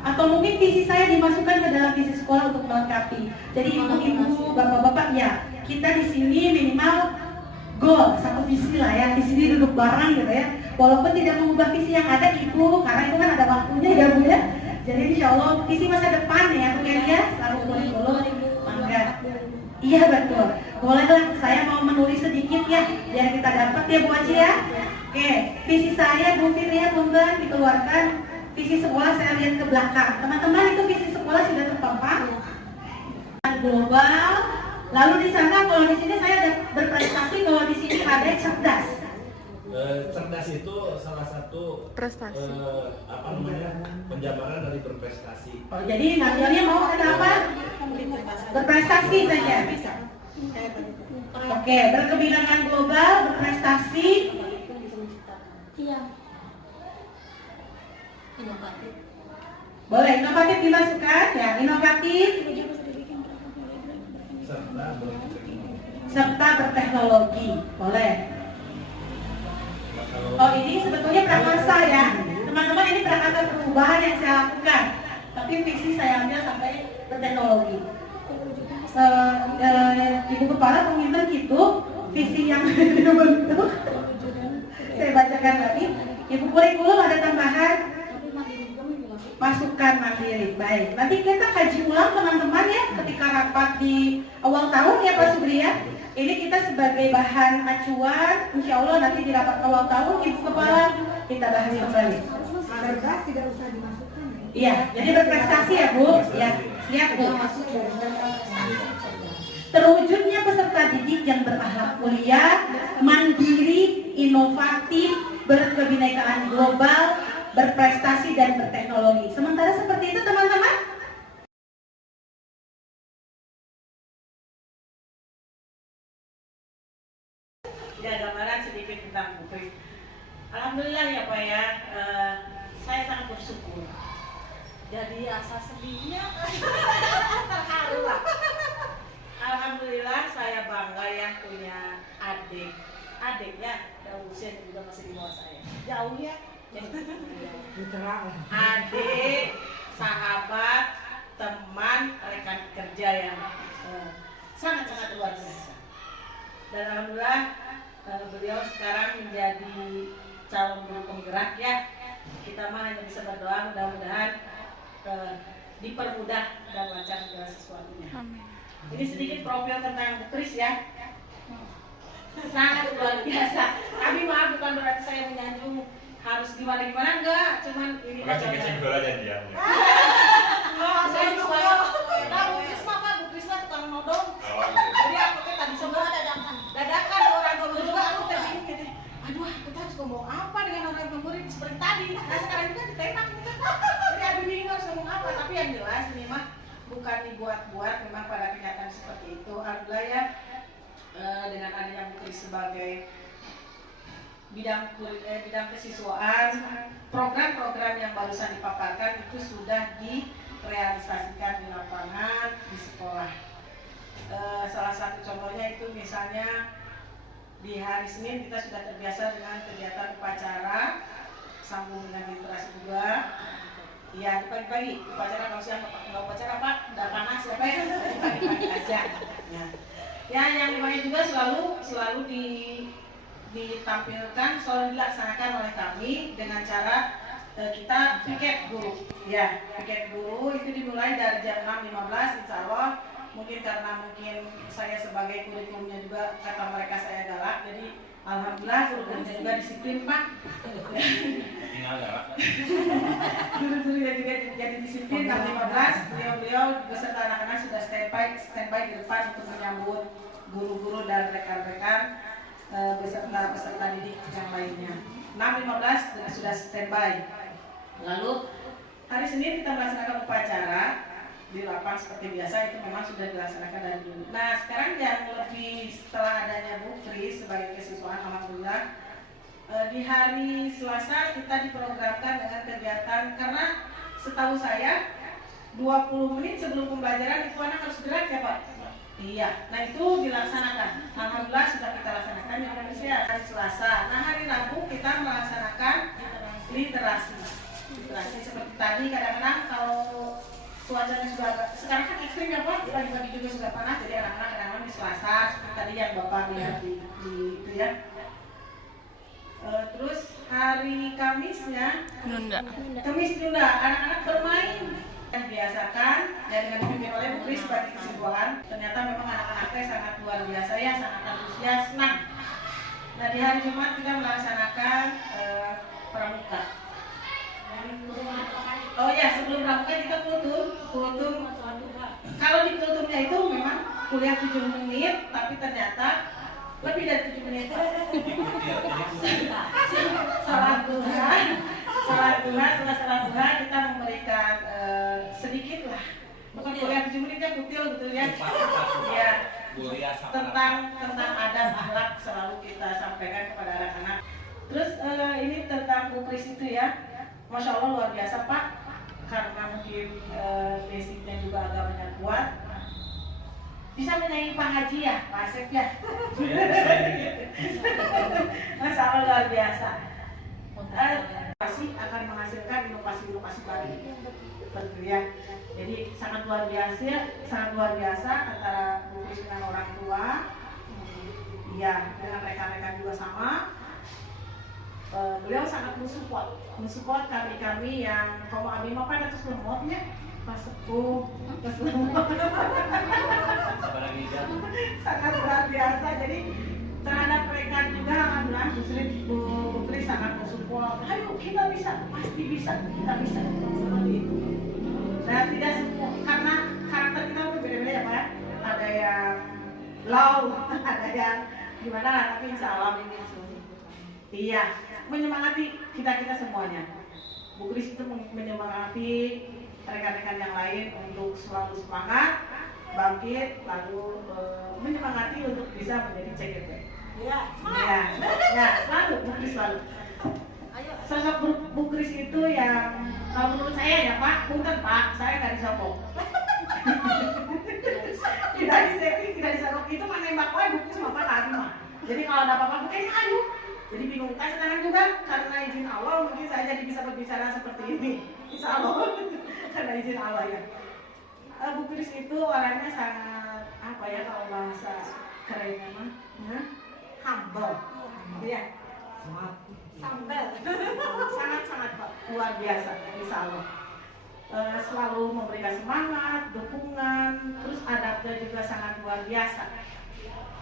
atau mungkin visi saya dimasukkan ke dalam visi sekolah untuk melengkapi. Jadi ibu-ibu, bapak-bapak ya, kita di sini minimal goal satu visi lah ya. Di sini duduk bareng gitu ya. Walaupun tidak mengubah visi yang ada Ibu, karena itu kan ada waktunya ya Bu ya. Jadi insya Allah visi masa depan ya Bu ya, selalu kurikulum mangga. Iya betul. Bolehlah saya mau menulis sedikit ya, biar kita dapat ya Bu Aci ya. Oke, visi saya Bu Fir ya, punten dikeluarkan. Visi sekolah saya lihat ke belakang. Teman-teman itu visi sekolah sudah terpampang. Global. Lalu di sana kalau di sini saya ada berprestasi, kalau di sini ada cerdas. Cerdas itu salah satu Prestasi. penjabaran dari berprestasi. Oh, jadi ngambilnya mau ada apa? Berprestasi saja. Oke, berkebinekaan global, berprestasi. Iya. Inovatif. Boleh, inovatif dimasukkan ya, inovatif serta berteknologi. Boleh. Oh, ini sebetulnya prakarsa ya. Teman-teman, ini prakarsa perubahan yang saya lakukan. Tapi visi saya ambil sampai berteknologi. Ibu Kepala Kominfo gitu, visi yang dibentuk. Saya bacakan lagi. Ibu kurikulum ada tambahan masukan mandiri. Baik, nanti kita kaji ulang teman-teman ya ketika rapat di awal tahun ya Pak Subri ya. Ini kita sebagai bahan acuan, insya Allah nanti di rapat awal tahun Ibu Kepala kita bahas kembali. Cerdas tidak usah dimasukkan. Iya, jadi berprestasi ya Bu. Ya, siap Bu. Terwujudnya peserta didik yang berakhlak mulia, mandiri, inovatif, berkebinekaan global, berprestasi dan berteknologi. Sementara seperti itu teman-teman. Ya, gambaran sedikit tentang Bu Kris. Alhamdulillah ya Pak ya, saya sangat bersyukur. Jadi asa sedihnya terharu lah. Alhamdulillah saya bangga ya punya adik ya, usia juga masih di bawah saya. Jauh ya. Adik, sahabat, teman, rekan kerja yang sangat-sangat luar biasa. Dan alhamdulillah beliau sekarang menjadi calon guru penggerak ya. Kita mah hanya bisa berdoa mudah-mudahan dipermudah dan lancar segala sesuatunya. Amin. Ini sedikit profil tentang Bu Kris ya. Sangat luar biasa. Tapi maaf bukan berarti saya menyanjung harus gimana-gimana, enggak, cuman ini aja. Saya suka. Nah, Bu Kris mah Bu Kris mah tukang nodong. Jadi aku tadi semua dadakan orang kalau juga aku tadi gitu. Aduh, kita harus ngomong apa seperti tadi. Nah sekarang juga ditembak gitu. Jadi aduh bingung harus ngomong apa. Tapi yang jelas ini mah bukan dibuat-buat, memang pada kenyataan seperti itu. Alhamdulillah ya, dengan adanya Bukris sebagai bidang kesiswaan, program-program yang barusan dipaparkan itu sudah direalisasikan di lapangan, di sekolah. Salah satu contohnya itu misalnya di hari Senin kita sudah terbiasa dengan kegiatan upacara, sambung dengan literasi juga. Ya, pagi-pagi upacara, kalau siang nggak upacara Pak, udah panas siapa ya? Pagi-pagi aja. Ya, yang dimana juga selalu ditampilkan, selalu dilaksanakan oleh kami dengan cara kita piket guru. Ya, piket guru itu dimulai dari jam 6.15 insya Allah. Mungkin karena saya sebagai kurikulumnya juga kata mereka saya galak, jadi alhamdulillah guru-gurunya juga disiplin Pak. Tinggal galak. Guru-gurunya juga jadi disiplin. 6.15 beliau beserta anak-anak sudah standby di depan untuk menyambut guru-guru dan rekan-rekan beserta peserta didik yang lainnya. 6.15 sudah standby. Lalu hari Senin kita melaksanakan upacara di lapang seperti biasa, itu memang sudah dilaksanakan dari dulu. Nah sekarang yang lebih setelah adanya Bukris sebagai kesiswaan, alhamdulillah di hari Selasa kita diprogramkan dengan kegiatan, karena setahu saya 20 menit sebelum pembelajaran itu anak harus gerak ya Pak? Iya, nah itu dilaksanakan. Alhamdulillah sudah kita laksanakan di Indonesia hari Selasa. Nah hari Rabu kita melaksanakan literasi seperti tadi. Kadang-kadang kalau cuacanya sudah agak, sekarang kan ekstrim ya Pak, pagi-pagi juga sudah panas, jadi anak-anak kadang-kadang di Selasa seperti tadi yang Bapak lihat di itu ya. Terus hari Kamisnya Kamis tunda, anak-anak bermain yang dibiasakan dan dengan dipimpin oleh Bukris sebagai kesiswaan. Ternyata memang anak-anaknya sangat luar biasa ya, sangat antusias, senang. Nah di hari Jumat kita melaksanakan pramuka. Oh ya, sebelum pramuka kita kultum. Kalau di kultumnya itu memang kuliah 7 menit, tapi ternyata lebih dari 7 menit. Salat duha, setelah salat duha kita memberikan sedikit lah, bukan kuliah 7 menit ya, kutil betul ya. Ya, tentang adab akhlak selalu kita sampaikan kepada anak-anak. Terus ini tentang Bukris itu ya, Masya Allah luar biasa Pak, karena mungkin basicnya juga agamanya kuat, bisa menyanyi Pak Haji ya, Pak Asep ya. Masya Allah luar biasa. Pasti akan menghasilkan inovasi-inovasi baru, betul ya. Jadi sangat luar biasa antara Bukris dengan orang tua, iya, dengan rekan-rekan juga sama. Beliau sangat mensupport kami yang kaum abdi mah pada terus lemotnya pas sepuh terus lemot sangat luar biasa. Jadi terhadap mereka juga alhamdulillah Bukris sangat mensupport. Ayo kita bisa, pasti bisa, kita bisa seperti itu. Nah tidak semua, karena karakter kita berbeda-beda ya Pak. Ada yang low, ada yang gimana, tapi insya Allah ini iya, menyemangati kita semuanya. Bukris itu menyemangati rekan-rekan yang lain untuk selalu semangat, bangkit, lalu menyemangati untuk bisa menjadi CGP. Ya, selalu Bukris selalu. Sosok Bukris itu yang kalau menurut saya ya Pak, punten Pak, saya nggak disokong. tidak disokong, itu menembak Pak Bukris sama Pak Adi mah. Jadi kalau ada apa-apa, kayaknya ayo. Jadi bingung, sekarang juga karena izin Allah mungkin saya jadi bisa berbicara seperti ini. Insya Allah, karena izin Allah ya. Bukris itu orangnya sangat apa ya, kalau bahasa kerennya mah, humble, ya. Sangat luar biasa, insya Allah. Selalu memberikan semangat, dukungan, terus adabnya juga sangat luar biasa.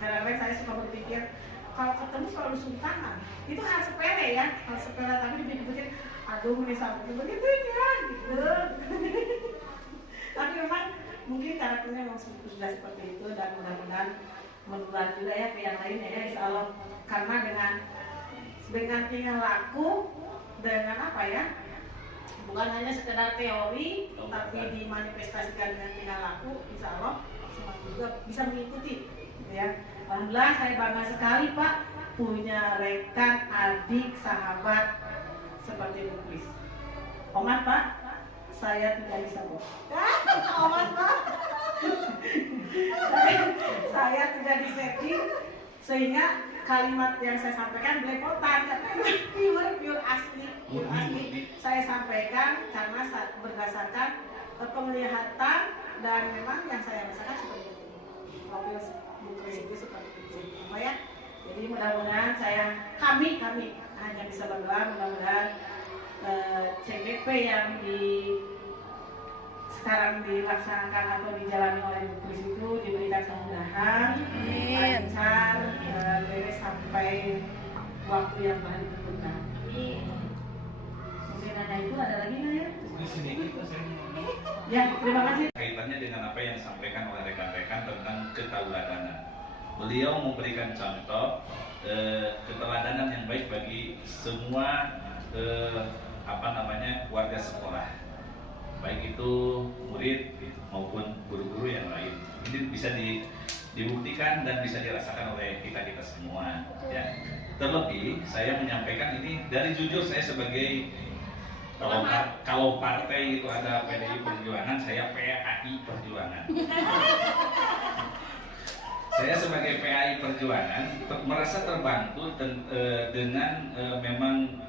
Kadang-kadang saya suka berpikir, kalau ketemu selalu sultanan, itu hal sepele ya, tapi dipikir-pikir, aduh ini sampai begitu ya, gitu. Tapi memang mungkin karakternya memang sudah seperti itu, dan mudah-mudahan menular juga ya ke yang lainnya ya, insya Allah. Karena dengan tingkah laku dengan apa ya? Bukan hanya sekedar teori, tapi dimanifestasikan dengan tingkah laku, insya Allah semua juga bisa mengikuti. Gitu ya. Alhamdulillah saya bangga sekali Pak punya rekan, adik, sahabat seperti Bu Kris. Oman Pak, saya tidak bisa Bu. Oman Pak, saya tidak disetting sehingga kalimat yang saya sampaikan belepotan karena pure asli saya sampaikan karena berdasarkan penglihatan dan memang yang saya rasakan seperti itu. Profil Bu Kris itu seperti itu ya. Jadi mudah-mudahan kami hanya bisa berdoa mudah-mudahan CGP yang sekarang dilaksanakan atau dijalani oleh Bu Kris itu diberikan kemudahan, lancar, beres sampai waktu yang telah ditentukan. Mungkin hanya itu, ada lagi nggak ya? Ya, terima kasih. Kaitannya dengan apa yang disampaikan oleh rekan-rekan tentang keteladanan. Beliau memberikan contoh keteladanan yang baik bagi semua warga sekolah, baik itu murid maupun guru-guru yang lain. Ini bisa dibuktikan dan bisa dirasakan oleh kita semua. Ya. Terlebih saya menyampaikan ini dari jujur saya sebagai kalau partai itu ada PDI Perjuangan, saya PAI Perjuangan. Saya sebagai PAI Perjuangan merasa terbantu dengan memang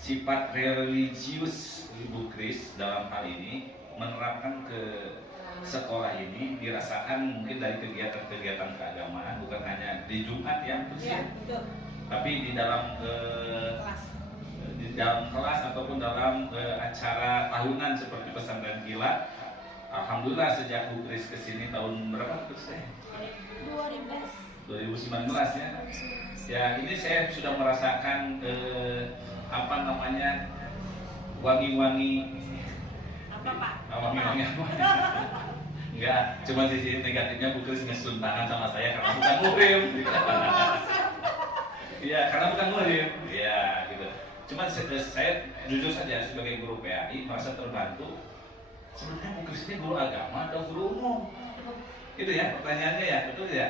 sifat religius Ibu Kris dalam hal ini menerapkan ke sekolah ini dirasakan mungkin dari kegiatan-kegiatan keagamaan, bukan hanya di Jumat ya, tapi di dalam kelas ataupun dalam acara tahunan seperti pesantren kilat. Alhamdulillah sejak Bu Kris kesini tahun berapa Kris? 2019 ya. Ya ini saya sudah merasakan wangi-wangi apa Pak? Wangi-wangi apa? Enggak, cuma sisi negatifnya Bu Kris ngesun tangan sama saya karena bukan muhrim. Iya, karena bukan muhrim. Iya, gitu. Cuma saya jujur saja sebagai guru PAI merasa terbantu. Sebenarnya Bu Kris ini guru agama atau guru umum? Itu ya pertanyaannya ya, betul ya?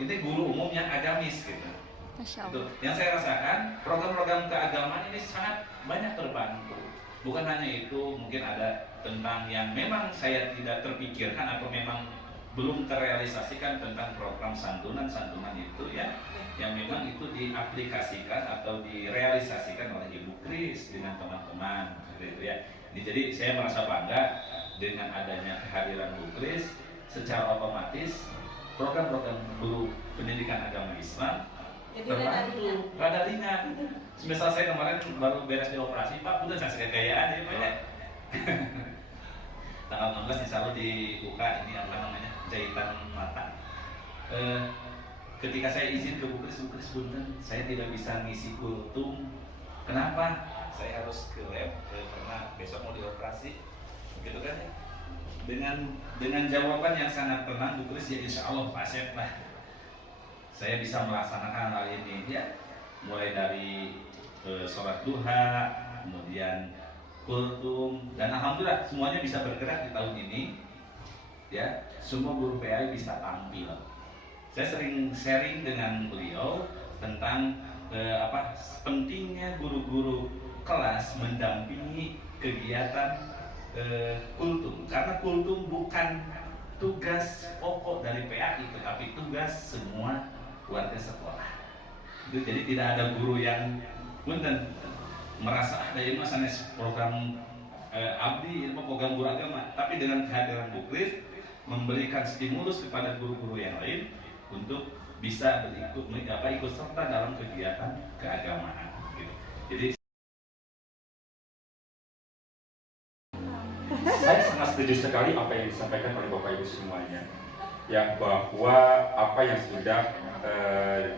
Ini guru umum yang agamis gitu. Itu. Yang saya rasakan program-program keagamaan ini sangat banyak terbantu. Bukan hanya itu, mungkin ada tentang yang memang saya tidak terpikirkan atau memang belum terrealisasikan tentang program santunan itu ya, yang memang itu diaplikasikan atau direalisasikan oleh Ibu Kris dengan teman-teman gitu ya. Jadi saya merasa bangga dengan adanya kehadiran Bu Kris, secara otomatis program-program guru pendidikan agama Islam terbantu, rada ringan. Semisal saya kemarin baru beres di operasi, Pak, udah saya kekayaan ya Pak ya. Tanggal 16 insya Allah dibuka ini jahitan mata. Ketika saya izin ke Bu Kris punten, saya tidak bisa ngisi kultum. Kenapa? Saya harus ke lab karena besok mau dioperasi, gitu kan ya. Dengan jawaban yang sangat tenang Bu Kris, ya insya Allah Pak Chef lah, saya bisa melaksanakan hal ini ya, mulai dari sholat duha, kemudian kultum, dan alhamdulillah semuanya bisa bergerak di tahun ini ya. Semua guru PAI bisa tampil. Saya sering sharing dengan beliau tentang pentingnya guru-guru kelas mendampingi kegiatan kultum, karena kultum bukan tugas pokok dari PAI, tetapi tugas semua warga sekolah. Itu jadi tidak ada guru yang merasa ada ini masalah program abdi, program guru agama, tapi dengan kehadiran Bu Kris memberikan stimulus kepada guru-guru yang lain untuk bisa ikut serta dalam kegiatan keagamaan. Gitu. Jadi saya sangat setuju sekali apa yang disampaikan oleh Bapak Ibu semuanya, ya, bahwa apa yang sudah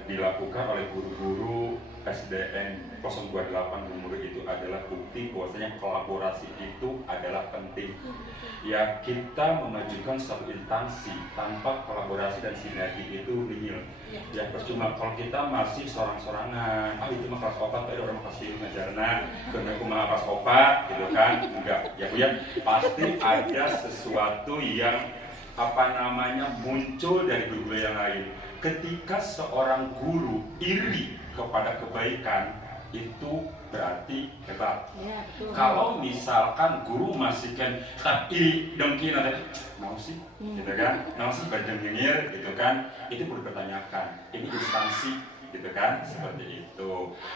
dilakukan oleh guru-guru SDN 028 Lumuri itu adalah bukti mengerti bahwasanya kolaborasi itu adalah penting. Ya, kita mengajukan satu instansi tanpa kolaborasi dan sinergi itu nihil. Ya, percuma kalau kita masih sorang-sorangan, itu mah kelas opat, ada orang kasih ngajarna, karena aku mah kelas opat, gitu kan? Enggak, ya Bu ya, pasti ada sesuatu yang muncul dari guru yang lain. Ketika seorang guru iri kepada kebaikan, itu berarti hebat. Ya, kalau misalkan guru masih kan tapi dengki nanti mau sih, gitu kan? Mau sih badang nyengir, gitu kan? Itu perlu dipertanyakan. Ini instansi, gitu kan? Seperti itu.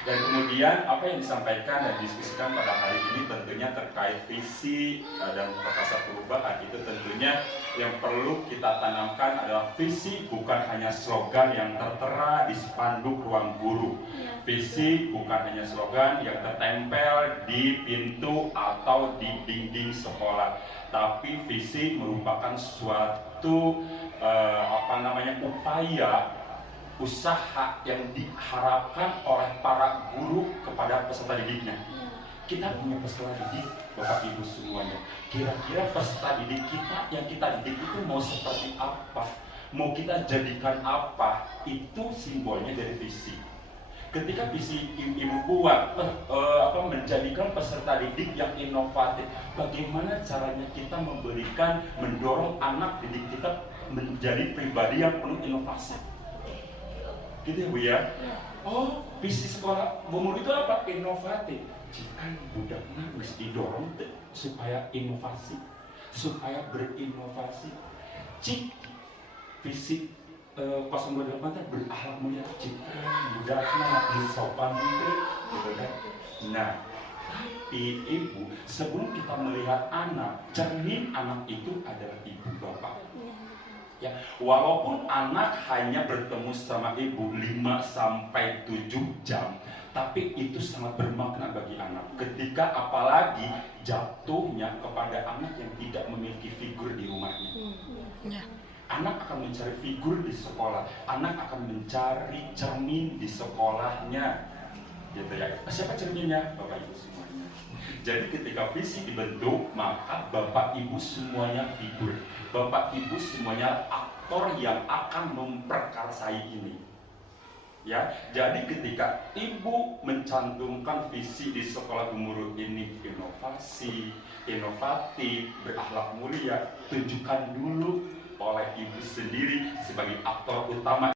Dan kemudian apa yang disampaikan dan diskusikan pada hari ini tentunya terkait visi dan perkasa perubahan, itu tentunya yang perlu kita tanamkan adalah visi bukan hanya slogan yang tertera di spanduk ruang guru. Visi bukan hanya slogan yang tertempel di pintu atau di dinding sekolah, tapi visi merupakan suatu upaya usaha yang diharapkan oleh para guru kepada peserta didiknya. Kita punya peserta didik, Bapak Ibu semuanya. Kira-kira peserta didik kita yang kita didik itu mau seperti apa? Mau kita jadikan apa? Itu simbolnya dari visi. Ketika visi Ibu buat menjadikan peserta didik yang inovatif, bagaimana caranya kita mendorong anak didik kita menjadi pribadi yang penuh inovasi? Gitu ya Bu ya? Oh, visi sekolah umur itu apa? Inovatif. Jika budaknya mesti didorong supaya inovasi, supaya berinovasi. Cik visi 028 berakhlak mulia, jika budaknya disopan gitu kan. Nah, tapi Ibu, sebelum kita melihat anak, cermin anak itu adalah ibu bapak. Ya, walaupun anak hanya bertemu sama ibu 5-7 jam, tapi itu sangat bermakna bagi anak. Ketika apalagi jatuhnya kepada anak yang tidak memiliki figur di rumahnya. Anak akan mencari figur di sekolah, anak akan mencari cermin di sekolahnya, gitu ya. Siapa cerminnya? Bapak Ibu semuanya. Jadi ketika visi dibentuk, maka Bapak Ibu semuanya figur. Bapak Ibu semuanya aktor yang akan memperkarsai ini. Ya, jadi ketika Ibu mencantumkan visi di sekolah Gemuruh ini inovasi, inovatif, berakhlak mulia, tunjukkan dulu oleh Ibu sendiri sebagai aktor utama.